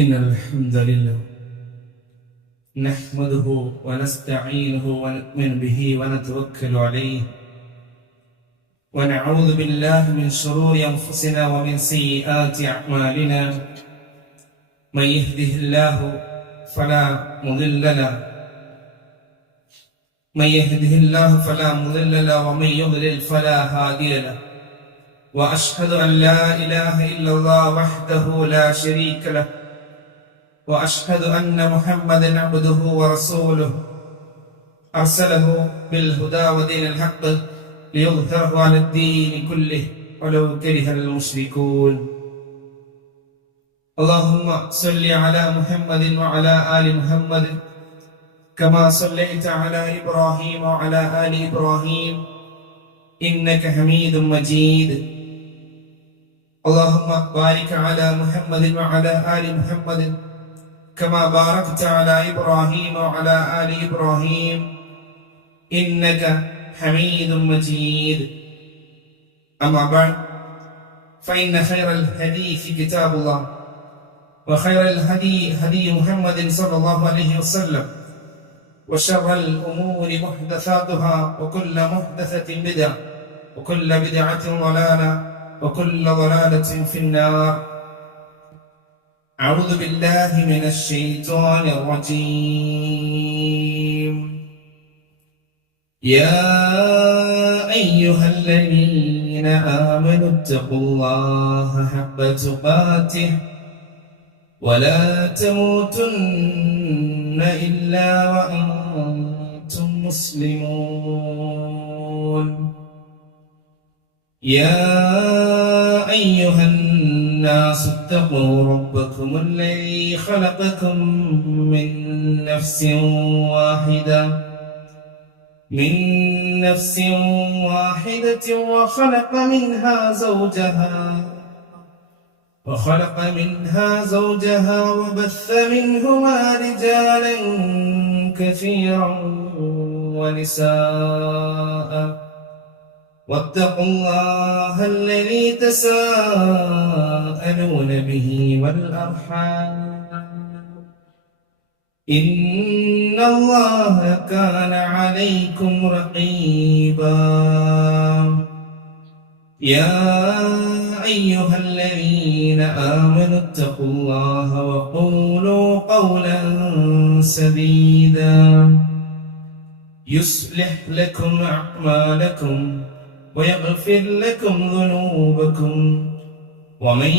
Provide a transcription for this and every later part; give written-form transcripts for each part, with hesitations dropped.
إن الحمد لله نحمده ونستعينه ونؤمن به ونتوكل عليه ونعوذ بالله من شرور أنفسنا ومن سيئات أعمالنا. من يهده الله فلا مضل له ومن يضلل فلا هادي له. وأشهد أن لا إله إلا الله وحده لا شريك له وأشهد أن محمدا عبده ورسوله أرسله بالهدى ودين الحق ليظهره على الدين كله ولو كره المشركون. اللهم صل على محمد وعلى آل محمد كما صليت على إبراهيم وعلى آل إبراهيم إنك حميد مجيد. اللهم بارك على محمد وعلى آل محمد كما باركت على إبراهيم وعلى آل إبراهيم إنك حميد مجيد. أما بعد، فإن خير الحديث كتاب الله وخير الهدي هدي محمد صلى الله عليه وسلم وشر الأمور محدثاتها وكل محدثة بدعة وكل بدعة ضلالة وكل ضلالة في النار. أعوذ بالله من الشيطان الرجيم. يا أيها الذين آمنوا اتقوا الله حق تقاته ولا تموتن إلا وأنتم مسلمون. يا أيها الناس اتقوا ربكم الذي خلقكم من نفس واحدة وخلق منها زوجها وبث منهما رجالا كثيرا ونساء. واتقوا الله الذي تساءلون به والأرحام إن الله كان عليكم رقيبا. يا أيها الذين آمنوا اتقوا الله وقولوا قولا سديدا يصلح لكم أعمالكم ويغفر لكم ذنوبكم ومن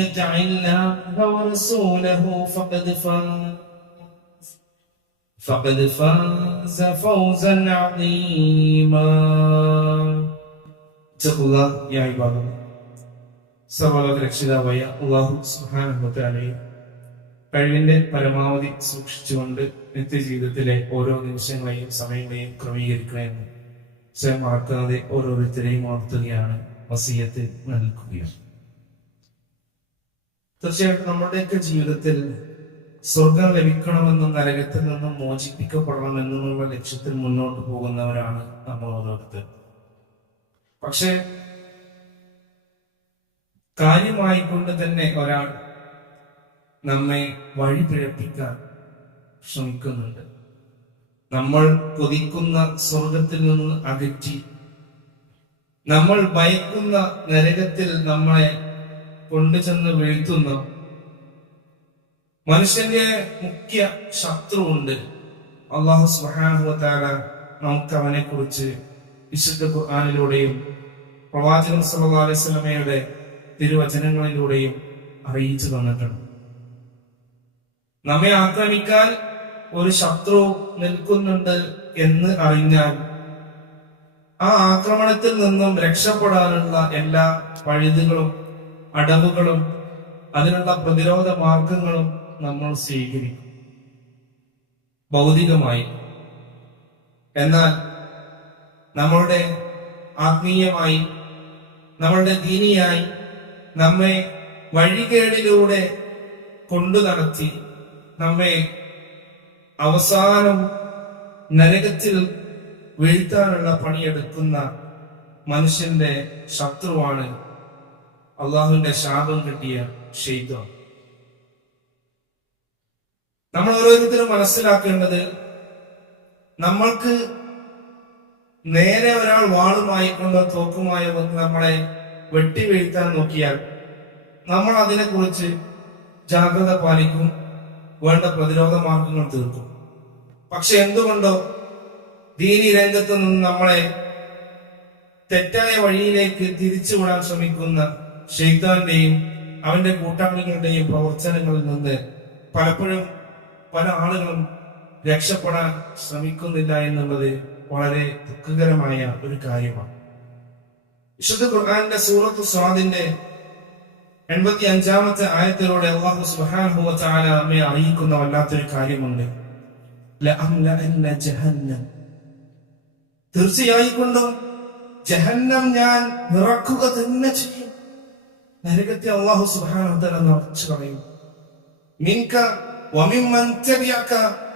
يطع الله ورسوله فقد فاز فوزا عظيما. اتقوا الله يا عباد الله. സർവ്വലോകരക്ഷിതാവായ അല്ലാഹു സുബ്ഹാനഹു വ തആലയെ കഴിവിന്റെ പരമാവധി സൂക്ഷിച്ചുകൊണ്ട് നിത്യജീവിതത്തിലെ ഓരോ നിമിഷങ്ങളെയും സമയങ്ങളെയും ക്രമീകരിക്കണമെന്ന് സ്വയം മറക്കാതെ ഓരോരുത്തരെയും ഓർത്തുകയാണ്, വസിയത്ത് നൽകുകയാണ്. തീർച്ചയായിട്ടും നമ്മുടെയൊക്കെ ജീവിതത്തിൽ സ്വർഗം ലഭിക്കണമെന്നും നരകത്തിൽ നിന്നും മോചിപ്പിക്കപ്പെടണമെന്നുള്ള ലക്ഷ്യത്തിൽ മുന്നോട്ട് പോകുന്നവരാണ് നമ്മൾ ഓരോരുത്തർ. പക്ഷെ കാര്യമായിക്കൊണ്ട് തന്നെ ഒരാൾ നമ്മെ വഴിപിഴപ്പിക്കാൻ ശ്രമിക്കുന്നുണ്ട്. നമ്മൾ കൊതിക്കുന്ന സ്വർഗത്തിൽ നിന്ന് അകറ്റി നമ്മൾ ഭയക്കുന്ന നരകത്തിൽ നമ്മളെ കൊണ്ടുചെന്ന് വീഴ്ത്തുന്ന മനുഷ്യന്റെ മുഖ്യ ശത്രുവുണ്ട്. അല്ലാഹു സുബ്ഹാനഹു വ തആല നമുക്ക് അവനെ കുറിച്ച് വിശുദ്ധ ഖുർആനിലൂടെയും പ്രവാചകൻ സല്ലല്ലാഹു അലൈഹി വസല്ലമയുടെ തിരുവചനങ്ങളിലൂടെയും അറിയിച്ചു തന്നിട്ടുണ്ട്. നമ്മെ ആക്രമിക്കാൻ ഒരു ശത്രു നിൽക്കുന്നുണ്ട് എന്ന് അറിഞ്ഞാൽ ആ ആക്രമണത്തിൽ നിന്നും രക്ഷപ്പെടാനുള്ള എല്ലാ വഴികളും അടവുകളും അതിനുള്ള പ്രതിരോധ മാർഗങ്ങളും നമ്മൾ സ്വീകരിക്കും ഭൗതികമായി. എന്നാൽ നമ്മളുടെ ആത്മീയമായി, നമ്മളുടെ ദീനിയായി നമ്മെ വഴികേടിലൂടെ കൊണ്ടു നടത്തി നമ്മെ അവസാനം നരകത്തിൽ വീഴ്ത്താനുള്ള പണിയെടുക്കുന്ന മനുഷ്യന്റെ ശത്രുവാണ് അള്ളാഹുവിന്റെ ശാപം കിട്ടിയ ശൈത്താൻ. നമ്മൾ ഓരോരുത്തരും മനസ്സിലാക്കേണ്ടത്, നമ്മൾക്ക് നേരെ ഒരാൾ വാളുമായിക്കൊണ്ടോ തോക്കുമായോ വന്ന് നമ്മളെ വെട്ടിവീഴ്ത്താൻ നോക്കിയാൽ നമ്മൾ അതിനെക്കുറിച്ച് ജാഗ്രത പാലിക്കും, വേണ്ട പ്രതിരോധ മാർഗങ്ങൾ തീർക്കും. പക്ഷെ എന്തുകൊണ്ടോ ദീനി രംഗത്ത് നിന്ന് നമ്മളെ തെറ്റായ വഴിയിലേക്ക് തിരിച്ചുവിടാൻ ശ്രമിക്കുന്ന ശൈത്താന്റെയും അവന്റെ കൂട്ടാളികളുടെയും പ്രവർത്തനങ്ങളിൽ നിന്ന് പലപ്പോഴും പല ആളുകളും രക്ഷപ്പെടാൻ ശ്രമിക്കുന്നില്ല എന്നുള്ളത് വളരെ ദുഃഖകരമായ ഒരു കാര്യമാണ്. വിശുദ്ധ ഖുർആനിന്റെ സൂറത്തു സ്വാദിന്റെ 85-ാമത്തെ ആയത്തിലൂടെ അല്ലാഹു സുബ്ഹാനഹു വ തആല നമ്മെ അറിയിക്കുന്ന വല്ലാത്തൊരു കാര്യമുണ്ട്. ലഅംലഅന്ന ജഹന്നം, തീർച്ചയായിക്കൊണ്ടും ജഹന്നം ഞാൻ നിറക്കുക തന്നെ ചെയ്യും. നരകത്തെ അല്ലാഹു സുബ്ഹാനഹു വ തആല നിറച്ചു കളയും. മിൻക വമിമ്മൻ തബിഅക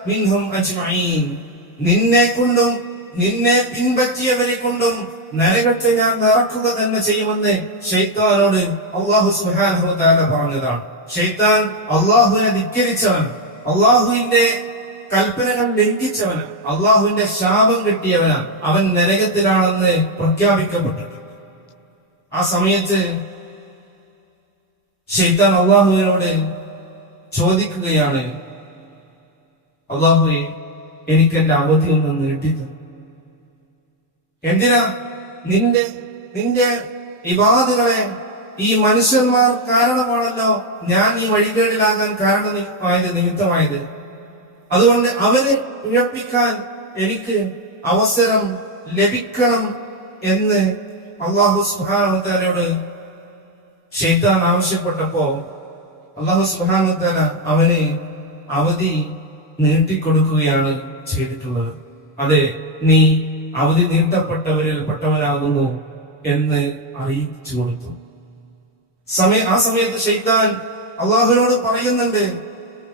മിൻഹും അജ്മഈൻ, നിന്നെ കൊണ്ടും നിന്നെ പിൻപറ്റിയവരെ കൊണ്ടും നരകത്തെ ഞാൻ നിറക്കുക തന്നെ ചെയ്യുമെന്ന് ശൈത്താനോട് അല്ലാഹു സുബ്ഹാനഹു വ തആല പറഞ്ഞതാണ്. ശൈത്താൻ അല്ലാഹുവിനെ ധിക്കരിച്ചവൻ, അല്ലാഹുവിന്റെ കൽപ്പനകൾ ലംഘിച്ചവൻ, അല്ലാഹുവിന്റെ ശാപം കിട്ടിയവനാണ്, അവൻ നരകത്തിലാണെന്ന് പ്രഖ്യാപിക്കപ്പെട്ടിട്ടുണ്ട്. ആ സമയത്ത് ശൈത്താൻ അല്ലാഹുവിനോട് ചോദിക്കുകയാണ്, അല്ലാഹുവേ, എനിക്ക് എന്റെ അവധി ഒന്ന് നീട്ടിത്തന്നു. എന്തിനാ? നിന്റെ ഇബാദുകളെ ഈ മനുഷ്യന്മാർ കാരണമാണല്ലോ ഞാൻ ഈ വഴികേടിലാകാൻ നിമിത്തമായത്. അതുകൊണ്ട് അവരെ ഉഴപ്പിക്കാൻ എനിക്ക് അവസരം ലഭിക്കണം എന്ന് അല്ലാഹു സുബ്ഹാനഹു വ തആലയോട് ശൈത്താൻ ആവശ്യപ്പെട്ടപ്പോ അല്ലാഹു സുബ്ഹാനഹു വ തആല അവന് അവധി നീട്ടിക്കൊടുക്കുകയാണ് ചെയ്തിട്ടുള്ളത്. അതെ, നീ അവധി നീട്ടപ്പെട്ടവരിൽ പെട്ടവനാകുന്നു എന്ന് അറിയിച്ചു കൊടുത്തു. ആ സമയത്ത് ശൈത്താൻ അല്ലാഹുവിനോട് പറയുന്നുണ്ട്,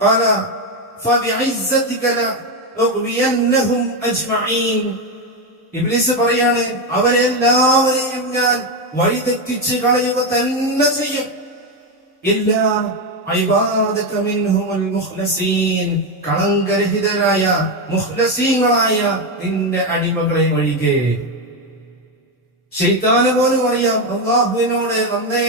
ഖാല ഫബിഇസ്സതിക ലഉഗ്വിയന്നഹും അജ്മഈൻ. ഇബ്ലീസ് പറയാണ്, അവരെല്ലാവരെയും ഞാൻ വഴിതെറ്റിച്ച് കളയുക തന്നെ ചെയ്യും. ഇല്ലാ ഇബാദക മിൻഹുൽ മുഖ്ലസീൻ, കളങ്കരഹിതരായ മുഖ്ലസീങ്ങളായ നിന്റെ അടിമകളെ ഒഴികെ. ശൈത്താന് പോലും അറിയാം അല്ലാഹുവിനോട് നന്നേ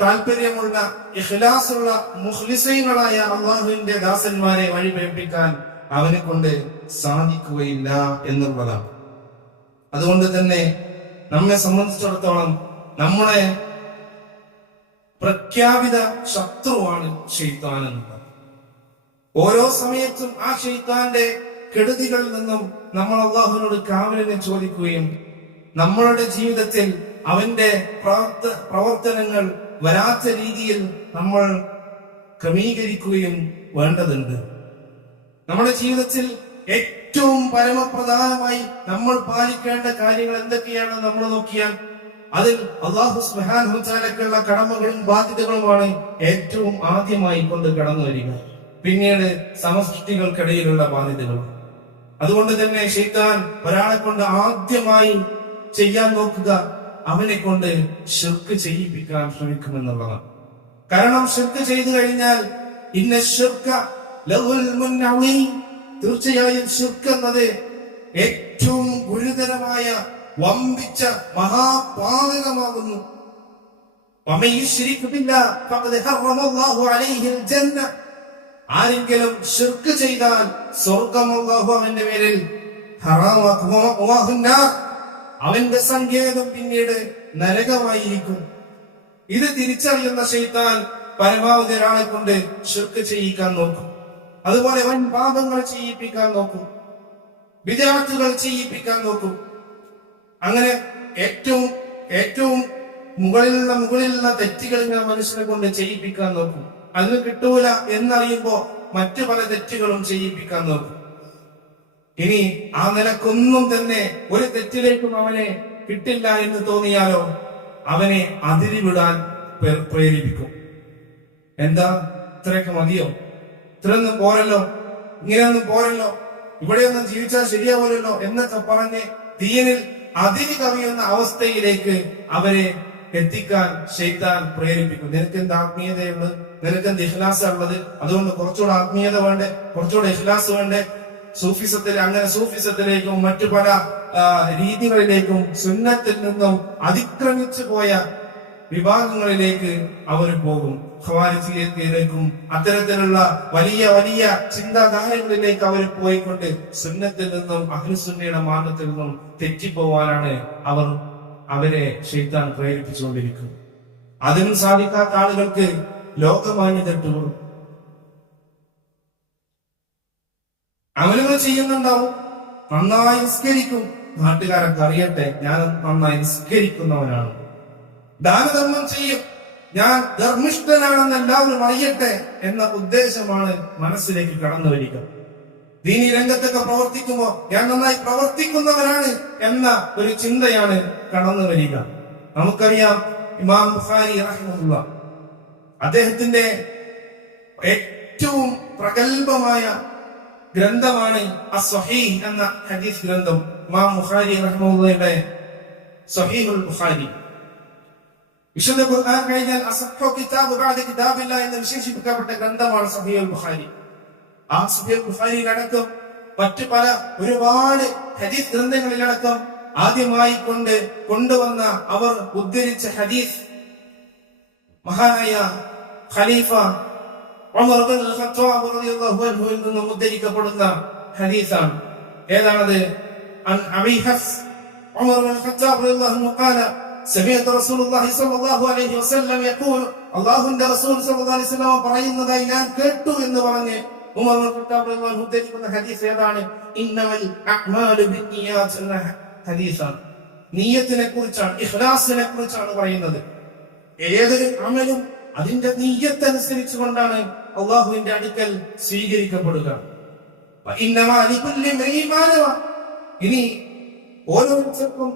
താല്പര്യമുള്ള ഇഖ്ലാസുള്ള മുഖ്ലിസീങ്ങളായ അല്ലാഹുവിന്റെ ദാസന്മാരെ വഴിപേപ്പിക്കാൻ അവനെ കൊണ്ട് സാധിക്കുകയില്ല എന്നുള്ളതാണ്. അതുകൊണ്ട് തന്നെ നമ്മെ സംബന്ധിച്ചിടത്തോളം നമ്മുടെ പ്രഖ്യാപിത ശത്രുവാണ് ശൈത്താൻ എന്നുള്ളത്. ഓരോ സമയത്തും ആ ശൈത്താന്റെ കെടുതികളിൽ നിന്നും നമ്മൾ അല്ലാഹുവിനോട് കാവലിനെ ചോദിക്കുകയും നമ്മളുടെ ജീവിതത്തിൽ അവന്റെ പ്രവർത്തനങ്ങൾ വരാത്ത രീതിയിൽ നമ്മൾ ക്രമീകരിക്കുകയും വേണ്ടതുണ്ട്. നമ്മുടെ ജീവിതത്തിൽ ഏറ്റവും പരമപ്രധാനമായി നമ്മൾ പാലിക്കേണ്ട കാര്യങ്ങൾ എന്തൊക്കെയാണെന്ന് നമ്മൾ നോക്കിയാൽ അതിൽ അല്ലാഹു സുബ്ഹാനഹു വ തആലക്കുള്ള കടമകളും ബാധ്യതകളുമാണ് ഏറ്റവും ആദ്യമായി കൊണ്ട് കടന്നു വരിക. പിന്നീട് സമഷ്ടികൾക്കിടയിലുള്ള ബാധ്യതകളും. അതുകൊണ്ട് തന്നെ ശൈത്താൻ ഒരാളെ കൊണ്ട് ആദ്യമായി ചെയ്യാൻ നോക്കുക അവനെ കൊണ്ട് ശിർക്ക് ചെയ്യിപ്പിക്കാൻ ശ്രമിക്കുമെന്നുള്ളതാണ്. കാരണം ശിർക്ക് ചെയ്തു കഴിഞ്ഞാൽ ഇന്ന ശിർക ലദുൽമുൻ അളീം, തീർച്ചയായും ശിർക്ക് എന്നത് ഏറ്റവും ഗുരുതരമായ വമ്പിച്ച മഹാപാതകമാകുന്നു. ആരെങ്കിലും ശിർക്ക് ചെയ്താൽ സ്വർഗ്ഗം അല്ലാഹു അവന്റെ പേരിൽ ഹറാമാക്കും, അവന്റെ സങ്കേതം പിന്നീട് നരകമായിരിക്കും. ഇത് തിരിച്ചറിയുന്ന ശൈത്താൻ പരമാവധി ഒരാളെ കൊണ്ട് ശിർക്ക് ചെയ്യിക്കാൻ നോക്കും. അതുപോലെ വൻ പാപങ്ങൾ ചെയ്യിപ്പിക്കാൻ നോക്കും, വിദഅത്തുകൾ ചെയ്യിപ്പിക്കാൻ നോക്കും. അങ്ങനെ ഏറ്റവും മുകളിലുള്ള തെറ്റുകൾ ഞാൻ മനുഷ്യനെ കൊണ്ട് ചെയ്യിപ്പിക്കാൻ നോക്കും. അതിന് കിട്ടൂല എന്നറിയുമ്പോ മറ്റു പല തെറ്റുകളും ചെയ്യിപ്പിക്കാൻ നോക്കും. ഇനി ആ നിലക്കൊന്നും തന്നെ ഒരു തെറ്റിലേക്കും അവനെ കിട്ടില്ല എന്ന് തോന്നിയാലോ അവനെ അതിരിവിടാൻ പ്രേരിപ്പിക്കും. എന്താ, ഇത്രയൊക്കെ മതിയോ, ഇത്രയൊന്നും പോരല്ലോ, ഇങ്ങനെയൊന്നും പോരല്ലോ, ഇവിടെയൊന്നും ജീവിച്ചാൽ ശരിയാവില്ലല്ലോ എന്നൊക്കെ പറഞ്ഞ് ദീനിൽ അതിരി കവിയുന്ന അവസ്ഥയിലേക്ക് അവരെ എത്തിക്കാൻ ശൈത്താൻ പ്രേരിപ്പിക്കും. നിനക്ക് എന്ത് ആത്മീയതയുള്ളത്, നിനക്ക് എന്ത് ഇഖ്ലാസ് ഉള്ളത്? അതുകൊണ്ട് കുറച്ചുകൂടെ ആത്മീയത വേണ്ടേ, കുറച്ചുകൂടെ ഇഖ്ലാസ് വേണ്ടേ? സൂഫിസത്തിലേക്കും മറ്റു പല രീതികളിലേക്കും സുന്നത്തിൽ നിന്നും അതിക്രമിച്ചു പോയ വിഭാഗങ്ങളിലേക്ക് അവർ പോകും. ഖവാരിജിയത്തിലേക്കും അത്തരത്തിലുള്ള വലിയ വലിയ ചിന്താധാരകളിലേക്ക് അവർ പോയിക്കൊണ്ട് സുന്നത്തിൽ നിന്നും അഹ്ലുസുന്നയുടെ മാർഗത്തിൽ നിന്നും തെറ്റിപ്പോവാനാണ് അവരെ ശൈത്താൻ പ്രേരിപ്പിച്ചുകൊണ്ടിരിക്കുന്നത്. അതിനും സാധിക്കാത്ത ആളുകൾക്ക് ലോകമാന്യത ഇട്ടുകൊടുക്കും. അമലുകൾ ചെയ്യുന്നുണ്ടാവും, നന്നായി നിസ്കരിക്കും, നാട്ടുകാരൊക്കെ അറിയട്ടെ ഞാൻ നന്നായി നിസ്കരിക്കുന്നവനാണ്. ദാനധർമ്മം ചെയ്യും, ഞാൻ ധർമ്മിഷ്ഠനാണെന്ന് എല്ലാവരും അറിയട്ടെ എന്ന ഉദ്ദേശമാണ് മനസ്സിലേക്ക് കടന്നു വരിക. ദീനി രംഗത്തൊക്കെ പ്രവർത്തിക്കുമ്പോ ഞാൻ നന്നായി പ്രവർത്തിക്കുന്നവനാണ് എന്ന ഒരു ചിന്തയാണ് കടന്നു വരിക. നമുക്കറിയാം ഇമാം ബുഖാരി റഹിമഹുല്ലാഹ്, അദ്ദേഹത്തിന്റെ ഏറ്റവും പ്രഗൽഭമായ ഗ്രന്ഥമാണ് അസ്സഹീഹ് എന്ന ഹദീസ് ഗ്രന്ഥം. ഇമാം ബുഖാരി റഹിമഹുല്ലാഹയുടെ സഹീഹുൽ ബുഖാരി. വിശുദ്ധ ഖുർആൻ കഴിഞ്ഞാൽ അസ്ഹഹു കിതാബ് ബഅദ കിതാബില്ലാഹ് എന്ന് വിശേഷിപ്പിക്കപ്പെട്ട ഗ്രന്ഥമാണ് സഹീഹുൽ ബുഖാരി. ആ സഹീഹുൽ ബുഖാരിയിലടക്കം മറ്റു പല ഒരുപാട് ഹദീസ് ഗ്രന്ഥങ്ങളിലടക്കം ആദ്യമായി കൊണ്ടുവന്ന അവർ ഉദ്ധരിച്ച ഹദീസ് മഹാനായ ഖലീഫ ഉമർ ഇബ്നുൽ ഖത്താബ് റളിയല്ലാഹു അൻഹുവിൽ നിന്നും ഉദ്ധരിക്കപ്പെടുന്ന ഹദീസാണ്. ഏതാണത്? അൻ അബീ ഹഫ്സ് ഉമർ ഇബ്നുൽ ഖത്താബ് റളിയല്ലാഹു അൻഹു ഖാല സമിഅതു റസൂലുള്ളാഹി സ്വല്ലല്ലാഹു അലൈഹി വസല്ലം യഖൂൽ, അല്ലാഹുവിന്റെ റസൂൽ സ്വല്ലല്ലാഹു അലൈഹി വസല്ലം പറയുന്നതായി ഞാൻ കേട്ടു എന്ന് പറഞ്ഞ് ഉമർ ഇബ്നുൽ ഖത്താബ് റളിയല്ലാഹു അൻഹു ഉദ്ധരിക്കുന്ന ഹദീസ് ഏതാണ്? ഇന്നമൽ അഅ്മാലു ബിന്നിയാത്ത് എന്ന ഹദീസാണ്. നിയ്യത്തിനെ കുറിച്ചാണ്, ഇഖ്ലാസിനെ കുറിച്ചാണ് പറയുന്നത്. ഏതൊരു അമലും അതിന്റെ നിയ്യത്ത് അനുസരിച്ച് കൊണ്ടാണ് അള്ളാഹുവിന്റെ അടുക്കൽ സ്വീകരിക്കപ്പെടുക. ഇനി ഓരോരുത്തർക്കും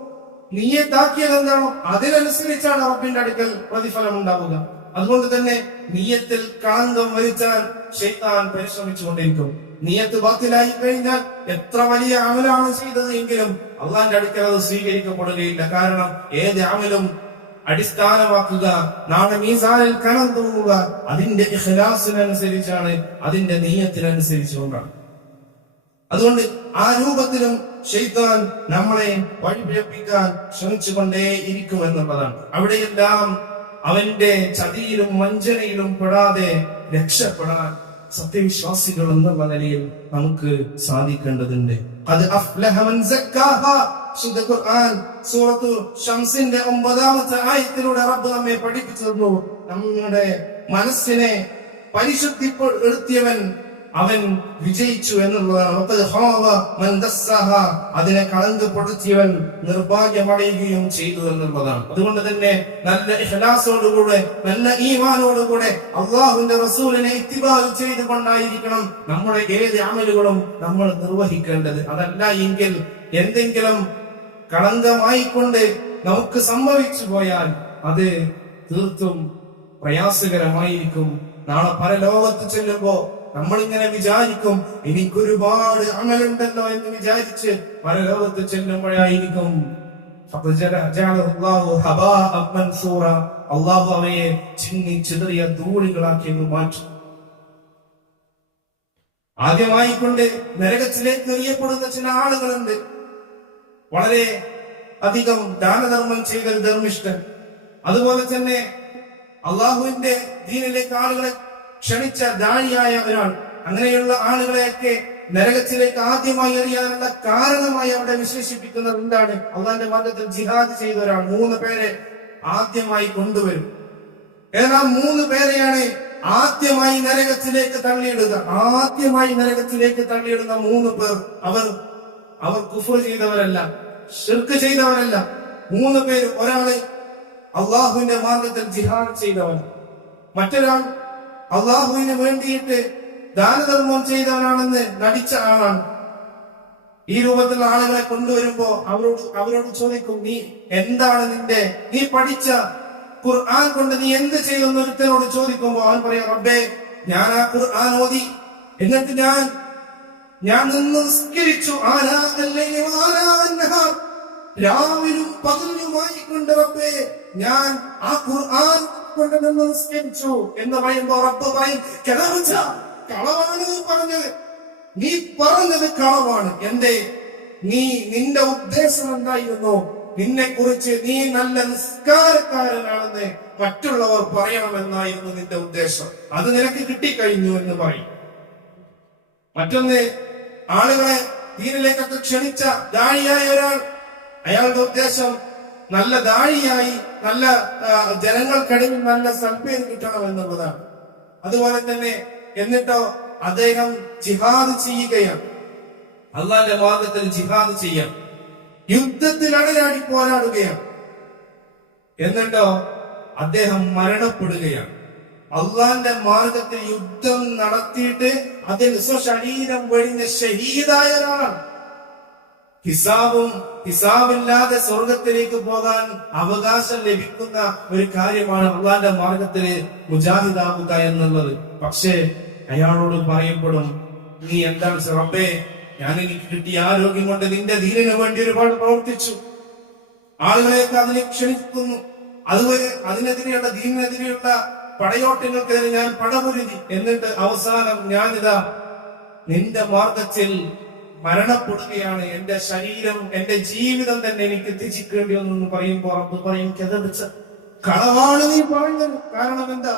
നിയ്യത്താക്കിയത് എന്താണോ അതിനനുസരിച്ചാണ് റബ്ബിന്റെ അടുക്കൽ പ്രതിഫലം ഉണ്ടാവുക. അതുകൊണ്ട് തന്നെ നിയ്യത്തിൽ കളങ്കം വരുത്താൻ ശൈത്താൻ പരിശ്രമിച്ചുകൊണ്ടിരിക്കും. നിയ്യത്ത് ബാത്തിലായി കഴിഞ്ഞാൽ എത്ര വലിയ അമലാണ് ചെയ്തത് എങ്കിലും അള്ളാന്റെ അടുക്കൽ അത് സ്വീകരിക്കപ്പെടുകയില്ല. കാരണം ഏത് അമലും അടിസ്ഥാനമാക്കുക, നാളെ മീസാനിൽ കനം തൂങ്ങുക അതിന്റെ ഇഖ്ലാസിനനുസരിച്ചാണ്, അതിന്റെ നിയ്യത്തിനനുസരിച്ചുകൊണ്ടാണ്. അതുകൊണ്ട് ആ രൂപത്തിലും ശൈത്താൻ നമ്മളെ വഴിപിഴപ്പിക്കാൻ ശ്രമിച്ചുകൊണ്ടേ ഇരിക്കുമെന്നുള്ളതാണ്. അവിടെയെല്ലാം അവന്റെ ചതിയിലും വഞ്ചനയിലും പെടാതെ രക്ഷപ്പെടാൻ സത്യവിശ്വാസികൾ എന്നുള്ള നിലയിൽ നമുക്ക് സാധിക്കേണ്ടതുണ്ട്. അത് അഫ്ലഹ മൻ സക്കാഹ. ശുദ്ധ ഖുർആൻ സൂറത്തു ശംസിന്റെ 9-ാമത്തെ ആയത്തിലൂടെ റബ്ബ് നമ്മെ പഠിപ്പിച്ചു തന്നു, നമ്മുടെ മനസ്സിനെ പരിശുദ്ധിപ്പെടുത്തിയവൻ അവൻ വിജയിച്ചു എന്നുള്ളതാണ്. അതിനെ കളങ്കപ്പെടുത്തിയവൻ നിർഭാഗ്യമടയുകയും ചെയ്തു എന്നുള്ളതാണ്. അതുകൊണ്ട് തന്നെ നല്ല ഇഖ്ലാസോടുകൂടെ, നല്ല ഈമാനോടുകൂടെ അള്ളാഹുവിന്റെ റസൂലിനെ ഇത്തിബാ ചെയ്തുകൊണ്ടായിരിക്കണം നമ്മുടെ ഏത് അമലുകളും നമ്മൾ നിർവഹിക്കേണ്ടത്. അതല്ല എങ്കിൽ എന്തെങ്കിലും കളങ്കമായിക്കൊണ്ട് നമുക്ക് സംഭവിച്ചു പോയാൽ അത് തീർത്തും പ്രയാസകരമായിരിക്കും. നാളെ പരലോകത്ത് ചെല്ലുമ്പോ നമ്മളിങ്ങനെ വിചാരിക്കും, എനിക്കൊരുപാട് അമലുണ്ടല്ലോ എന്ന് വിചാരിച്ച് പരലോകത്ത് ചെല്ലുമ്പോഴായിരിക്കും അള്ളാഹു അവയെ ചിന്നി ചിതറിയ ധൂളികളാക്കി മാറ്റും. ആദ്യമായിക്കൊണ്ട് നരകത്തിലേക്ക് എറിയപ്പെടുന്ന ചില ആളുകളുണ്ട്. വളരെ അധികം ദാനധർമ്മം ചെയ്ത ധർമ്മിഷ്ഠൻ, അതുപോലെ തന്നെ അള്ളാഹുവിന്റെ ദീനിലേക്ക് ആളുകളെ ക്ഷണിച്ച ദാഴിയായ ഒരാൾ. അങ്ങനെയുള്ള ആളുകളെയൊക്കെ നരകത്തിലേക്ക് ആദ്യമായി എറിയാനുള്ള കാരണമായി അവിടെ വിശേഷിപ്പിക്കുന്നത് എന്താണ്? അള്ളാന്റെ മാർഗത്തിൽ ജിഹാദ് ചെയ്ത ഒരാൾ. 3 പേരെ ആദ്യമായി കൊണ്ടുവരും. ഏതാ 3 പേരെയാണ് ആദ്യമായി നരകത്തിലേക്ക് തള്ളിയിടുക. ആദ്യമായി നരകത്തിലേക്ക് തള്ളിയിടുന്ന 3 പേർ അവർ കുഫ്ർ ചെയ്തവരല്ല, ശിർക്ക് ചെയ്തവരല്ല. 3 പേര്. ഒരാള് അള്ളാഹുവിന്റെ മാർഗത്തിൽ ജിഹാദ് ചെയ്തവൻ, മറ്റൊരാൾ അള്ളാഹുവിന് വേണ്ടിയിട്ട് ദാനധർമ്മം ചെയ്തവനാണെന്ന് നടിച്ച ആളാണ്. ഈ രൂപത്തിലുള്ള ആളുകളെ കൊണ്ടുവരുമ്പോ അവരോട് ചോദിക്കും, നീ എന്താണ് നീ പഠിച്ച ഖുർആൻ കൊണ്ട് നീ എന്ത് ചെയ്തെന്ന് ഒരുത്തനോട് ചോദിക്കുമ്പോ അവൻ പറയാം, റബ്ബേ ഞാൻ ആ ഖുർആൻ ഓതി, എന്നിട്ട് ഞാൻ നിന്ന് നിസ്കരിച്ചു, രാവിലും പകലുമായി കൊണ്ട് റബ്ബേ ഞാൻ ആ ഖുർആൻ കൊണ്ട് നിന്ന് നിസ്കരിച്ചു എന്ന് പറയുമ്പോ റബ്ബ് പറയും, കളവാണ് നീ പറഞ്ഞത്, നീ പറഞ്ഞത് കളവാണ്. എന്തേ? നിന്റെ ഉദ്ദേശം എന്തായിരുന്നു? നിന്നെ കുറിച്ച് നീ നല്ല നിസ്കാരക്കാരനാണെന്ന് മറ്റുള്ളവർ പറയണമെന്നായിരുന്നു നിന്റെ ഉദ്ദേശം. അത് നിനക്ക് കിട്ടിക്കഴിഞ്ഞു എന്ന് പറയും. മറ്റൊന്ന്, ആളുകളെ ദീനിലേക്കൊക്കെ ക്ഷണിച്ച ദാഴിയായ ഒരാൾ, അയാളുടെ ഉദ്ദേശം നല്ല ദാഴിയായി നല്ല ജനങ്ങൾക്കിടയിൽ നല്ല സൽപ്പേര് കിട്ടണം എന്നുള്ളതാണ്. അതുപോലെ തന്നെ എന്നിട്ടോ അദ്ദേഹം ജിഹാദ് ചെയ്യുകയാണ്, അള്ളാന്റെ മാർഗത്തിൽ ജിഹാദ് ചെയ്യാം, യുദ്ധത്തിൽ അടയാടി പോരാടുകയാണ്. എന്നിട്ടോ അദ്ദേഹം മരണപ്പെടുകയാണ്. അള്ളാന്റെ മാർഗത്തിൽ യുദ്ധം നടത്തിയിട്ട് അതിൽ സ്വശരീരം വെടിഞ്ഞ ഷഹീദായ ഒരാളാണ്. ഹിസാബില്ലാതെ സ്വർഗത്തിലേക്ക് പോകാൻ അവകാശം ലഭിക്കുന്ന ഒരു കാര്യമാണ് അള്ളാന്റെ മാർഗത്തില് മുജാഹിദാവുക എന്നുള്ളത്. പക്ഷേ അയാളോട് പറയപ്പെടും, നീ എന്താണ് റബ്ബേ, ഞാൻ എനിക്ക് കിട്ടിയ ആരോഗ്യം കൊണ്ട് നിന്റെ ദീനിനു വേണ്ടി ഒരുപാട് പ്രവർത്തിച്ചു, ആളുകളെയൊക്കെ അതിനെ ക്ഷണിക്കുന്നു, അതുവരെ അതിനെതിരെയുള്ള ദീനിനെതിരെയുള്ള പടയോട്ടങ്ങൾക്കെതിരെ ഞാൻ പടപൊരുതി, എന്നിട്ട് അവസാനം ഞാനിതാ നിന്റെ മാർഗത്തിൽ മരണപ്പെടുകയാണ്, എന്റെ ശരീരം എന്റെ ജീവിതം തന്നെ എനിക്ക് ത്യജിക്കേണ്ടി വന്നെന്ന് പറയുമ്പോ റബ്ബ് പറയും, കളവാണ് നീ പറയുന്നത്. കാരണം എന്താ?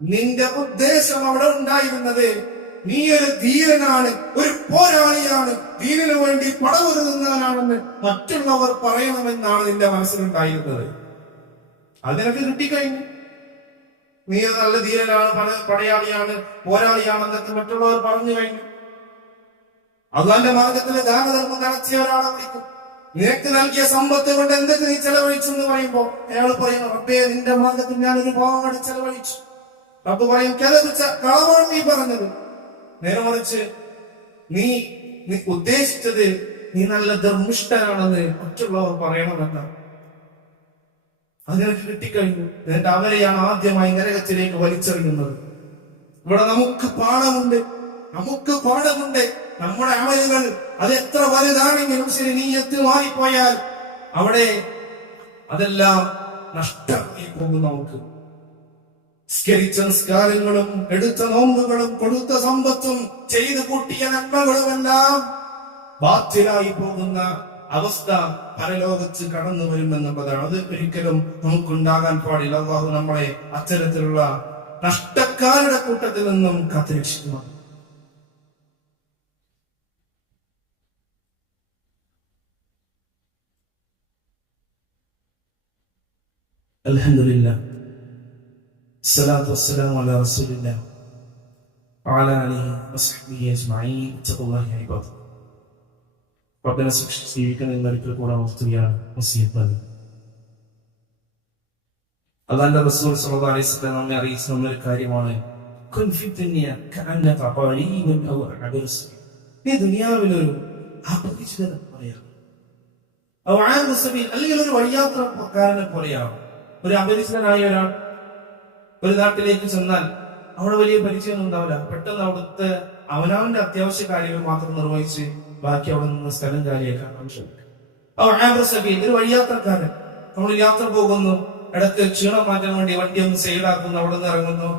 നിന്റെ ഉദ്ദേശം അവിടെ ഉണ്ടായിരുന്നത് നീ ഒരു ധീരനാണ്, ഒരു പോരാളിയാണ്, ദീനിനു വേണ്ടി പടവരുന്നവനാണെന്ന് മറ്റുള്ളവർ പറയണമെന്നാണ് നിന്റെ മനസ്സിലുണ്ടായിരുന്നത്. അതിനൊക്കെ കിട്ടിക്കഴിഞ്ഞു. നീ നല്ല ധീരനാണ്, പടയാളിയാണ്, പോരാളിയാണെന്നൊക്കെ മറ്റുള്ളവർ പറഞ്ഞു കഴിഞ്ഞു. അള്ളാന്റെ മാർഗത്തിലെ ദാനധർമ്മം നടത്തിയ ഒരാളെ വിളിക്കും, നിനക്ക് നൽകിയ സമ്പത്ത് കൊണ്ട് എന്തൊക്കെ നീ ചെലവഴിച്ചു എന്ന് പറയുമ്പോ അയാൾ പറയും, റബ്ബേ നിന്റെ മാർഗത്തിൽ ഞാൻ ഒരുപാട് ചെലവഴിച്ചു. റബ്ബ് പറയും, കളവാണ് നീ പറഞ്ഞത്. നേരെ മറിച്ച് നീ ഉദ്ദേശിച്ചത് നീ നല്ല ധർമ്മിഷ്ഠനാണെന്ന് മറ്റുള്ളവർ പറയണമെന്നാണ്. അതിനൊക്കെ കിട്ടിക്കഴിഞ്ഞു. എന്നിട്ട് അവരെയാണ് ആദ്യമായി നരകത്തിലേക്ക് വലിച്ചെറിയുന്നത്. ഇവിടെ നമുക്ക് പാഠമുണ്ട്. നമ്മുടെ അമലുകൾ അത് എത്ര വലുതാണെങ്കിലും ശരി, നീയത്ത് മാറിപ്പോയാൽ അവിടെ അതെല്ലാം നഷ്ടമായി പോകും. നമുക്ക് സ്കരിച്ച നിസ്കാരങ്ങളും എടുത്ത നോമ്പുകളും കൊടുത്ത സമ്പത്തും ചെയ്തു കൂട്ടിയ നന്മകളും എല്ലാം ബാധ്യരായി പോകുന്ന അവസ്ഥ പരലോകത്ത് കടന്നു വരുമെന്നുള്ളതാണ്. അത് ഒരിക്കലും നമുക്കുണ്ടാകാൻ പാടില്ല. അല്ലാഹു നമ്മളെ അത്തരത്തിലുള്ള നഷ്ടക്കാരുടെ കൂട്ടത്തിൽ നിന്നും കാത്തുരക്ഷിക്കുമാണ്. അൽഹംദുലില്ലാഹ്, الصلاة والسلام على رسول الله وعلى آله وصحبه أجمعين. اتقوا الله يا عباد. ربنا സൂക്ഷിച്ചിരിക്കുന്ന നിങ്ങളിൽ കൂടെ ഓർത്തുകയാണ് വസിയത്ത്. അല്ലാഹുവിന്റെ റസൂൽ സ്വല്ലല്ലാഹു അലൈഹി വസല്ലം നമ്മെ അറിയിച്ച ഒരു കാര്യമാണ്, കുൻ ഫി ദുനിയ കഅന്നക ഖരീബൻ ഔ അബർസ്. നീ ദുനിയാവിൽ ഒരു അപരിചിതനെ പോലെയാണ്, ഔ ആബിർ സബീൽ, അല്ലെങ്കിൽ ഒരു വഴിയാത്രക്കാരനെ പോലെയാണ്. ഒരു അപരിചിതനായ ഒരാൾ ഒരു നാട്ടിലേക്ക് ചെന്നാൽ അവിടെ വലിയ പരിചയമൊന്നും ഉണ്ടാവില്ല. പെട്ടെന്ന് അവിടുത്തെ അവനവന്റെ അത്യാവശ്യ കാര്യങ്ങൾ മാത്രം നിർവഹിച്ച് ബാക്കി അവിടെ നിന്ന് സ്ഥലം കാലിയാക്കാൻ ആവശ്യമില്ല. ഒരു വഴിയാത്രക്കാരൻ, നമ്മൾ യാത്ര പോകുന്നു, ഇടയ്ക്ക് ക്ഷീണം മാറ്റാൻ വേണ്ടി വണ്ടി ഒന്ന് സൈഡാക്കുന്നു, അവിടെ നിന്ന് ഇറങ്ങുന്നു,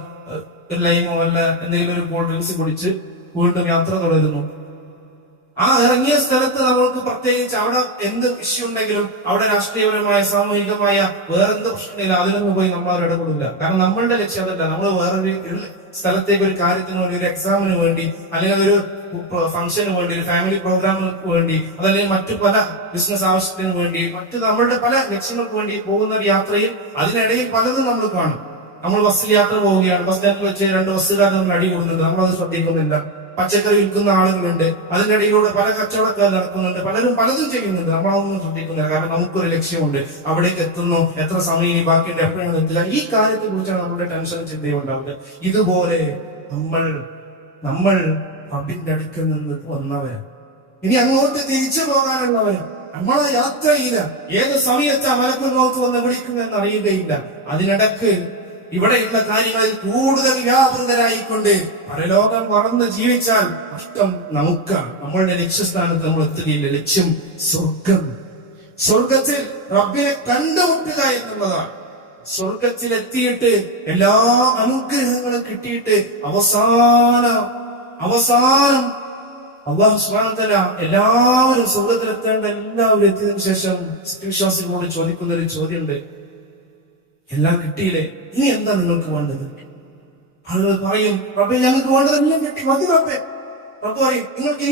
ഒരു ലൈമോ അല്ല എന്തെങ്കിലും ഒരു കൂൾ ഡ്രിങ്ക്സ് കുടിച്ച് വീണ്ടും യാത്ര തുടരുന്നു. ആ ഇറങ്ങിയ സ്ഥലത്ത് നമ്മൾക്ക് പ്രത്യേകിച്ച് അവിടെ എന്ത് ഇഷ്യൂ ഉണ്ടെങ്കിലും, അവിടെ രാഷ്ട്രീയപരമായ സാമൂഹികമായ വേറെന്ത് പ്രശ്നമില്ല, അതിലൊന്നും പോയി നമ്മൾ അവർ ഇടപെടില്ല. കാരണം നമ്മളുടെ ലക്ഷ്യം അതല്ല. നമ്മൾ വേറൊരു സ്ഥലത്തേക്ക് ഒരു കാര്യത്തിന് വേണ്ടി, ഒരു എക്സാമിന് വേണ്ടി, അല്ലെങ്കിൽ ഒരു ഫംഗ്ഷന് വേണ്ടി, ഒരു ഫാമിലി പ്രോഗ്രാമിന് വേണ്ടി, അതല്ലെങ്കിൽ മറ്റു പല ബിസിനസ് ആവശ്യത്തിന് വേണ്ടി, മറ്റു നമ്മളുടെ പല ലക്ഷ്യങ്ങൾക്ക് വേണ്ടി പോകുന്ന ഒരു യാത്രയിൽ അതിനിടയിൽ പലതും നമ്മൾ കാണും. നമ്മൾ ബസ്സിൽ യാത്ര പോവുകയാണ്, ബസ് സ്റ്റാൻഡിൽ വെച്ച് 2 ബസ്സുകാർ നമ്മൾ അടി കൂടുന്നുണ്ട്, നമ്മളത് ശ്രദ്ധിക്കുന്നില്ല. പച്ചക്കറി വിൽക്കുന്ന ആളുകളുണ്ട്, അതിന്റെ ഇടയിലൂടെ പല കച്ചവടക്കാർ നടക്കുന്നുണ്ട്, പലരും പലതും ചെയ്യുന്നുണ്ട്, നമ്മളൊന്നും ശ്രദ്ധിക്കുന്നില്ല. കാരണം നമുക്കൊരു ലക്ഷ്യമുണ്ട്, അവിടേക്ക് എത്തുന്നു, എത്ര സമയം ബാക്കിയുണ്ട്, എപ്പോഴാണ് എത്തുക, ഈ കാര്യത്തെ കുറിച്ചാണ് നമ്മുടെ ടെൻഷൻ ചിന്തയുണ്ടാവുക. ഇതുപോലെ നമ്മൾ റബ്ബിന്റെ അടുക്കൽ നിന്ന് വന്നവരാണ്, ഇനി അങ്ങോട്ട് തിരിച്ചു പോകാനുള്ളവരാണ്. നമ്മളെ യാത്രയില്ല, ഏത് സമയത്ത് മലക്കുൽ മൗത്ത് വന്ന് വിളിക്കുമെന്ന് അറിയുകയില്ല. അതിനിടക്ക് ഇവിടെയുള്ള കാര്യങ്ങളിൽ കൂടുതൽ വ്യാപൃതരായിക്കൊണ്ട് പരലോകം മറന്ന് ജീവിച്ചാൽ നഷ്ടം നമുക്കാണ്. നമ്മളുടെ ലക്ഷ്യസ്ഥാനത്ത് നമ്മൾ എത്തുകയില്ല. ലക്ഷ്യം സ്വർഗത്തിൽ റബ്ബിനെ കണ്ടുമുട്ടുക എന്നുള്ളതാണ്. സ്വർഗത്തിലെത്തിയിട്ട് എല്ലാ അനുഗ്രഹങ്ങളും കിട്ടിയിട്ട് അവസാനം അല്ലാഹു സുബ്ഹാനഹു വ തആല എല്ലാവരും സ്വർഗത്തിലെത്തേണ്ട എല്ലാവരും എത്തിയതിനു ശേഷം സത്യവിശ്വാസികളോട് ചോദിക്കുന്ന ഒരു ചോദ്യമുണ്ട്. എല്ലാം കിട്ടിയില്ലേ, ഇനി എന്താ നിങ്ങൾക്ക് വേണ്ടത്? ആളുകൾ പറയും, റബ്ബേ ഞങ്ങൾക്ക് വേണ്ടതെല്ലാം കിട്ടി, മതി റബ്ബേ. റബ്ബ് പറയും, നിങ്ങൾക്ക്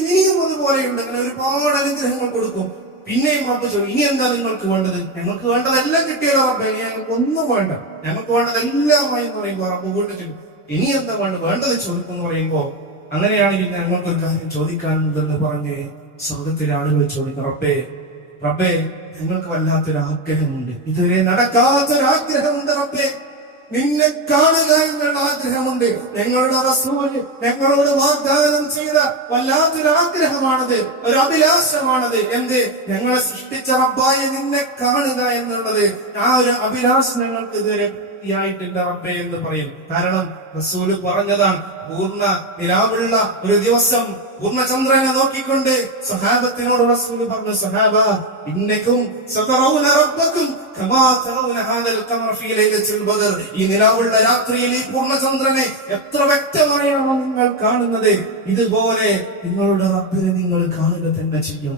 ഇനിയും അതുപോലെയുണ്ട്. അങ്ങനെ ഒരുപാട് അനുഗ്രഹങ്ങൾ കൊടുക്കും. പിന്നെയും റബ്ബ് ചോദിക്കും, ഇനി എന്താ നിങ്ങൾക്ക് വേണ്ടത്? ഞങ്ങൾക്ക് വേണ്ടതെല്ലാം കിട്ടിയല്ലോ റബ്ബേ, ഞങ്ങൾക്ക് ഒന്നും വേണ്ട, ഞങ്ങൾക്ക് വേണ്ടതെല്ലാമായി എന്ന് പറയുമ്പോ റബ്ബ് വീട്ടിൽ ഇനി എന്താ വേണ്ടത് ചോദിക്കും എന്ന് പറയുമ്പോ, അങ്ങനെയാണെങ്കിൽ ഞങ്ങൾക്കൊരു കാര്യം ചോദിക്കാനുണ്ടെന്ന് പറഞ്ഞ് സ്വർഗത്തിലെ ആളുകൾ ചോദിക്കും, റബ്ബേ ഞങ്ങൾക്ക് വല്ലാത്തൊരു ആഗ്രഹമുണ്ട്, ഇതുവരെ നടക്കാത്തൊരാഗ്രഹമുണ്ട് റബ്ബേ, നിന്നെ കാണുക എന്നുള്ള ആഗ്രഹമുണ്ട്. ഞങ്ങളുടെ റസൂൽ ഞങ്ങളോട് വാഗ്ദാനം ചെയ്ത വല്ലാത്തൊരു ആഗ്രഹമാണത്, ഒരു അഭിലാഷമാണത്. എന്ത്? ഞങ്ങളെ സൃഷ്ടിച്ച റബ്ബായ നിന്നെ കാണുക എന്നുള്ളത്. ആ ഒരു അഭിലാഷം ഞങ്ങൾക്ക് ഇതുവരെ ായിട്ടില്ല റബ്ബേ എന്ന് പറയും. കാരണം റസൂല് പറഞ്ഞതാണ്, പൂർണ്ണ നിലാവുള്ള ഒരു ദിവസം പൂർണ്ണചന്ദ്രനെ നോക്കിക്കൊണ്ട് സഹാബത്തിനോട് റസൂല് പറഞ്ഞു, സഹാബ ഇന്നക്കും സതറൗന റബ്ബക്കും കമാ തറൗന ഹാദൽ ഖമർ ഫീ ലൈലത്തുൽ ബദർ. ഈ നിലാവുള്ള രാത്രിയിൽ ഈ പൂർണ്ണചന്ദ്രനെ എത്ര വ്യക്തമായാണ് നിങ്ങൾ കാണുന്നത്, ഇതുപോലെ നിങ്ങളുടെ റബ്ബിനെ നിങ്ങൾ കാണുക തന്നെ ചെയ്യും.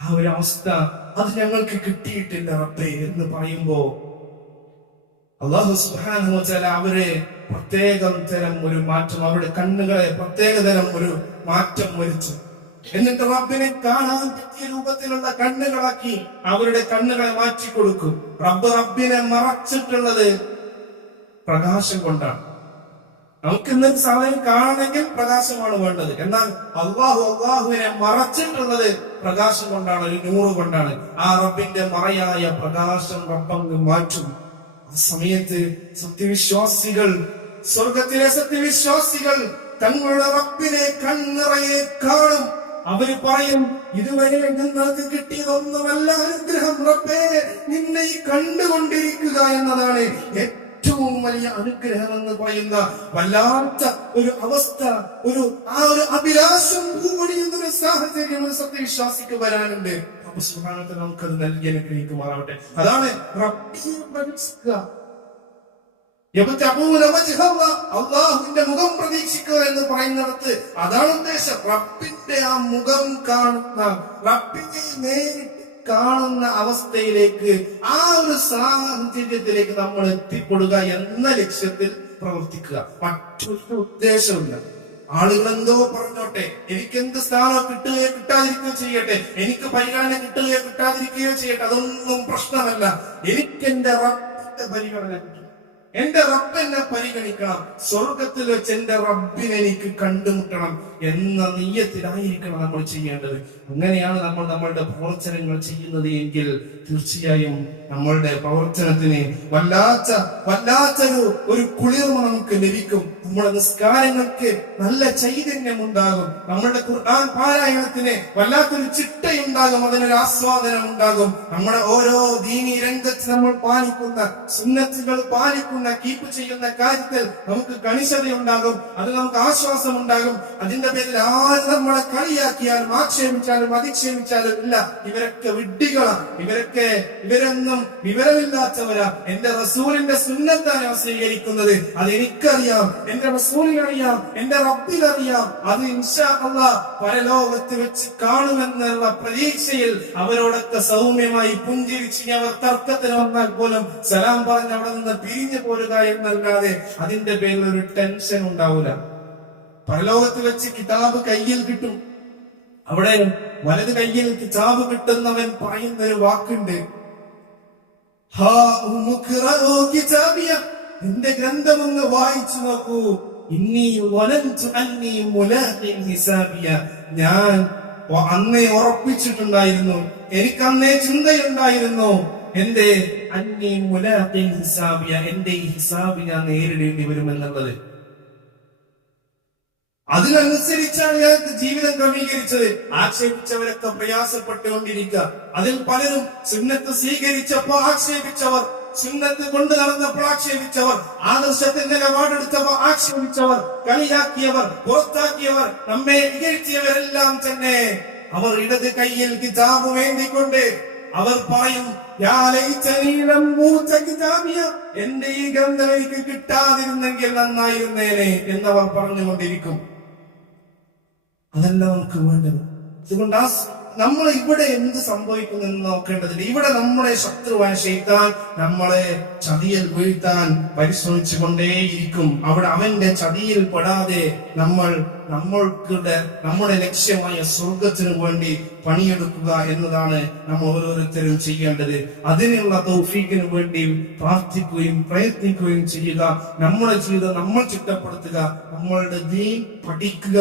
ആ ഒരു അവസ്ഥ അത് ഞങ്ങൾക്ക് കിട്ടിയിട്ടില്ല റബ്ബേ എന്ന് പറയുമ്പോ അല്ലാഹു സുബ്ഹാനഹു വ തആല അവരെ പ്രത്യേകം തരം ഒരു മാറ്റം, അവരുടെ കണ്ണുകളെ പ്രത്യേക തരം ഒരു മാറ്റം വരുത്തി. എന്നിട്ട് റബ്ബിനെ കാണാൻ പറ്റിയ രൂപത്തിലുള്ള കണ്ണുകളാക്കി അവരുടെ കണ്ണുകളെ മാറ്റിക്കൊടുക്കും. റബ്ബിനെ മറച്ചിട്ടുള്ളത് പ്രകാശം കൊണ്ടാണ്. നമുക്ക് ഇന്നൊരു സാധനം കാണണമെങ്കിൽ പ്രകാശമാണ് വേണ്ടത്. എന്നാൽ അള്ളാഹുവിനെ മറച്ചിട്ടുള്ളത് പ്രകാശം കൊണ്ടാണ്, ഒരു നൂറ് കൊണ്ടാണ്. ആ റബ്ബിന്റെ മറയായ പ്രകാശം റബ്ബങ്ങ് മാറ്റും. ആ സമയത്ത് സ്വർഗത്തിലെ സത്യവിശ്വാസികൾ തങ്ങളുടെ റബ്ബിനെ കണ്ണിറയെ കാണും. അവര് പറയും, ഇതുവരെ ഞങ്ങൾക്ക് കിട്ടിയതൊന്നുമല്ല അനുഗ്രഹം റബ്ബേ, നിന്നെ ഈ കണ്ടുകൊണ്ടിരിക്കുക എന്നതാണ് ഏറ്റവും വലിയ അനുഗ്രഹം എന്ന് പറയുന്ന വല്ലാത്ത ഒരു അവസ്ഥ, ഒരു അഭിലാഷം പൂവണിയുന്നൊരു സാഹചര്യം ഒരു സത്യവിശ്വാസിക്ക് വരാനുണ്ട്. നമുക്കത് നൽകി അനുഗ്രഹിക്കുമാറാവട്ടെ. അതാണ് റബ്ബിനെ പ്രതീക്ഷിക്കുക, അള്ളാഹുവിന്റെ മുഖം പ്രതീക്ഷിക്കുക എന്ന് പറയുന്നിടത്ത് അതാണ് ഉദ്ദേശം. റബ്ബിന്റെ ആ മുഖം കാണുന്ന, റബ്ബിനെ നേരിട്ട് കാണുന്ന അവസ്ഥയിലേക്ക്, ആ ഒരു സാഹചര്യത്തിലേക്ക് നമ്മൾ എത്തിപ്പെടുക എന്ന ലക്ഷ്യത്തിൽ പ്രവർത്തിക്കുക. മറ്റൊരു ഉദ്ദേശമില്ല. ആളുകൾ എന്തോ പറഞ്ഞോട്ടെ, എനിക്കെന്ത് സ്ഥാനം കിട്ടുകയോ കിട്ടാതിരിക്കുകയോ ചെയ്യട്ടെ, എനിക്ക് പരിഗണന കിട്ടുകയോ കിട്ടാതിരിക്കുകയോ ചെയ്യട്ടെ, അതൊന്നും പ്രശ്നമല്ല. എനിക്ക് എന്റെ റബ്ബിന്റെ പരിഗണന കിട്ടണം, എന്റെ റബ്ബെന്നെ പരിഗണിക്കണം, സ്വർഗത്തിൽ വെച്ച് എന്റെ റബ്ബിനെ എനിക്ക് കണ്ടുമുട്ടണം എന്ന നിയ്യത്തിലായിരിക്കണം നമ്മൾ ചെയ്യേണ്ടത്. അങ്ങനെയാണ് നമ്മൾ നമ്മളുടെ പ്രവർത്തനങ്ങൾ ചെയ്യുന്നത് എങ്കിൽ തീർച്ചയായും നമ്മളുടെ പ്രവർത്തനത്തിന് വല്ലാത്തൊരു ഒരു കുളിർമ നമുക്ക് ലഭിക്കും. നമ്മുടെ നിസ്കാരങ്ങൾക്ക് നല്ല ചൈതന്യം ഉണ്ടാകും. നമ്മളുടെ ഖുർആൻ പാരായണത്തിന് വല്ലാത്തൊരു ചിട്ടയുണ്ടാകും, അതിനൊരു ആസ്വാദനം ഉണ്ടാകും. നമ്മുടെ ഓരോ ദീനി രംഗത്ത് നമ്മൾ പാലിക്കുന്ന സുന്നത്തുകൾ പാലിക്കുന്ന കീപ്പ് ചെയ്യുന്ന കാര്യത്തിൽ നമുക്ക് കണിശതയുണ്ടാകും, അത് നമുക്ക് ആശ്വാസം ഉണ്ടാകും. അതിന്റെ പേരിൽ ആര് നമ്മളെ കളിയാക്കിയാലും ആക്ഷേപിച്ചാലും അധിക്ഷേപിച്ചാലും ഇല്ല, ഇവരൊക്കെ വിഡ്ഢികളാണ്, ഇവരൊന്നും വിവരമില്ലാത്തവരാ, എന്റെ റസൂലിന്റെ സുന്നത്താണ് സ്വീകരിക്കുന്നത്, അത് എനിക്കറിയാം, എന്റെ റസൂലിനറിയാം, എന്റെ റബ്ബിനറിയാം, അത് ഇൻഷാ അല്ലാഹ് പരലോകത്ത് വെച്ച് കാണുമെന്നുള്ള പ്രതീക്ഷയിൽ അവരോടൊക്കെ സൗമ്യമായി പുഞ്ചിരിച്ച് അവർ തർക്കത്തിന് വന്നാൽ പോലും സലാം പറഞ്ഞ് അവിടെ നിന്ന് പിരിഞ്ഞു പോരുക എന്നല്ലാതെ അതിന്റെ പേരിൽ ഒരു ടെൻഷൻ ഉണ്ടാവില്ല. പരലോകത്ത് വെച്ച് കിതാബ് കയ്യിൽ കിട്ടും. അവിടെ വലത് കയ്യിൽ കിതാബ് കിട്ടുന്നവൻ പറയുന്ന ഒരു വാക്കുണ്ട്, എന്റെ ഗ്രന്ഥമൊന്ന് വായിച്ചു നോക്കൂ, ഞാൻ അന്നേ ഉറപ്പിച്ചിട്ടുണ്ടായിരുന്നു, എനിക്ക് അന്നേ ചിന്തയുണ്ടായിരുന്നു, എന്റെ അന്നീ മുലാഖിൻ ഹിസാബിയ, എന്റെ ഈ ഹിസാബ് ഞാൻ നേരിടേണ്ടി വരുമെന്നുള്ളത്. അതിനനുസരിച്ചാണ് ഞാൻ ജീവിതം ക്രമീകരിച്ചത്. ആക്ഷേപിച്ചവരൊക്കെ പ്രയാസപ്പെട്ടുകൊണ്ടിരിക്കുക. അതിൽ പലരും സുന്നത്ത് സ്വീകരിച്ചപ്പോ ആക്ഷേപിച്ചവർ, സുന്നത്ത് കൊണ്ടു നടന്നപ്പോൾ ആക്ഷേപിച്ചവർ, ആദർശത്തിൽ നിലപാടെടുത്തപ്പോൾ ആക്ഷേപിച്ചവർ, കളിയാക്കിയവർ, പുറത്താക്കിയവർ, നമ്മെ ഇകഴ്ത്തിയവരെല്ലാം തന്നെ അവർ ഇടത് കയ്യിൽ കിതാബ് വേണ്ടിക്കൊണ്ട് അവർ പറയും യാ ലൈതനീ ലം ഊത കിതാബിയ, എന്റെ ഈ ഗ്രന്ഥം എനിക്ക് കിട്ടാതിരുന്നെങ്കിൽ നന്നായിരുന്നേനെ എന്നവർ പറഞ്ഞുകൊണ്ടിരിക്കും. അതല്ല നമുക്ക് വേണ്ടത്. അതുകൊണ്ട് നമ്മൾ ഇവിടെ എന്ത് സംഭവിക്കുന്നെന്ന് നോക്കേണ്ടതില്ല. ഇവിടെ നമ്മുടെ ശത്രുവായ ശൈത്താൻ നമ്മളെ ചതിയിൽ വീഴ്ത്താൻ പരിശ്രമിച്ചു കൊണ്ടേയിരിക്കും. അവിടെ അവന്റെ ചതിയിൽ പെടാതെ നമ്മുടെ ലക്ഷ്യമായ സ്വർഗത്തിനു വേണ്ടി പണിയെടുക്കുക എന്നതാണ് നമ്മൾ ഓരോരുത്തരും ചെയ്യേണ്ടത്. അതിനുള്ള തൗഫീഖിനു വേണ്ടി പ്രാർത്ഥിക്കുകയും പ്രയത്നിക്കുകയും ചെയ്യുക. നമ്മുടെ ജീവിതം നമ്മൾ ചിട്ടപ്പെടുത്തുക. നമ്മളുടെ ദീൻ പഠിക്കുക,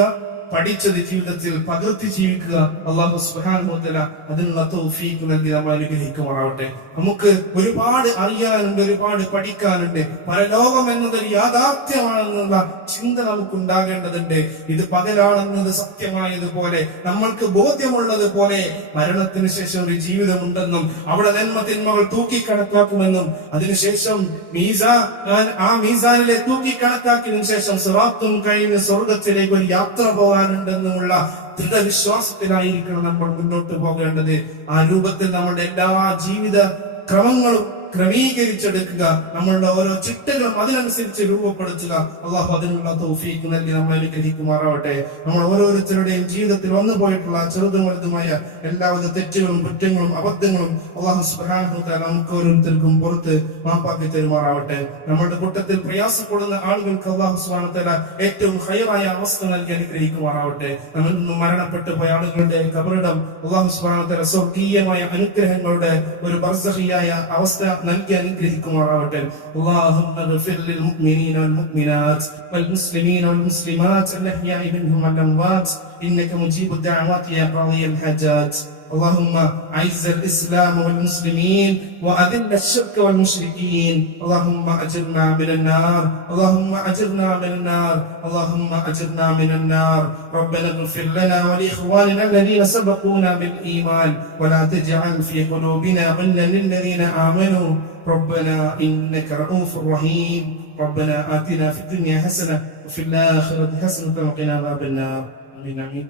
പഠിച്ചത് ജീവിതത്തിൽ പകർത്തി ജീവിക്കുക. അല്ലാഹു സുബ്ഹാനഹു വ തആല അതിനുള്ള തൗഫീഖ് നൽകി നമ്മൾ അനുഗ്രഹിക്കുമാറാവട്ടെ. നമുക്ക് ഒരുപാട് അറിയാനുണ്ട്, ഒരുപാട് പഠിക്കാനുണ്ട്. പരലോകം എന്നതൊരു യാഥാർത്ഥ്യമാണെന്നുള്ള ചിന്ത നമുക്ക് ഉണ്ടാകേണ്ടതുണ്ട്. ഇത് പകലാണെന്നത് സത്യമായതുപോലെ, നമ്മൾക്ക് ബോധ്യമുള്ളതുപോലെ മരണത്തിന് ശേഷം ഒരു ജീവിതമുണ്ടെന്നും അവിടെ നന്മ തിന്മകൾ തൂക്കിക്കണക്കാക്കുമെന്നും അതിനുശേഷം ആ മീസാനിലെ തൂക്കിക്കണക്കാക്കിയതിനു ശേഷം സിറാത്തും കഴിഞ്ഞ് സ്വർഗത്തിലേക്ക് ഒരു യാത്ര പോകാനുണ്ടെന്നുമുള്ള ദൃഢവിശ്വാസത്തിലായിരിക്കണം നമ്മൾ മുന്നോട്ട് പോകേണ്ടത്. ആ രൂപത്തിൽ നമ്മുടെ എല്ലാ ജീവിത ക്രമങ്ങളും ക്രമീകരിച്ചെടുക്കുക, നമ്മളുടെ ഓരോ ചിട്ടകളും അതിനനുസരിച്ച് രൂപപ്പെടുത്തുക. അള്ളാഹു അതിനുള്ള തൗഫീഖ് നൽകി നമ്മൾ അനുഗ്രഹിക്കുമാറാവട്ടെ. നമ്മൾ ഓരോരുത്തരുടെയും ജീവിതത്തിൽ വന്നു പോയിട്ടുള്ള ചെറുതും വലുതുമായ എല്ലാവിധ തെറ്റുകളും കുറ്റങ്ങളും അബദ്ധങ്ങളും അള്ളാഹു സുബ്ഹാനഹു വ തആല നമുക്ക് ഓരോരുത്തർക്കും പുറത്ത് മാപ്പാക്കി തരുമാറാവട്ടെ. നമ്മളുടെ കൂട്ടത്തിൽ പ്രയാസപ്പെടുന്ന ആളുകൾക്ക് അള്ളാഹു സുബ്ഹാനഹു വ തആല ഏറ്റവും ഖൈറായ അവസ്ഥ നൽകി അനുഗ്രഹിക്കുമാറാവട്ടെ. നമ്മിൽ നിന്നും മരണപ്പെട്ടു പോയ ആളുകളുടെ ഖബറിടം അള്ളാഹു സുബ്ഹാനഹു വ തആല സ്വർഗീയമായ അനുഗ്രഹങ്ങളുടെ ഒരു ബർസഖിയായ അവസ്ഥ നൽകി അനുഗ്രഹിക്കുമാറാവട്ടെ. اللهم اغفر للمؤمنين والمؤمنات والمسلمين والمسلمات الأحياء منهم والأموات إنك مجيب الدعوات يا قاضي الحاجات. اللهم أعز الإسلام والمسلمين وأذل الشرك والمشركين. اللهم أجرنا من النار، اللهم أجرنا من النار، اللهم أجرنا من النار. ربنا اغفر لنا ولإخواننا الذين سبقونا بالإيمان ولا تجعل في قلوبنا غلا للذين آمنوا ربنا إنك رؤوف رحيم. ربنا آتنا في الدنيا حسنة وفي الآخرة حسنة وقنا عذاب النار. آمين آمين.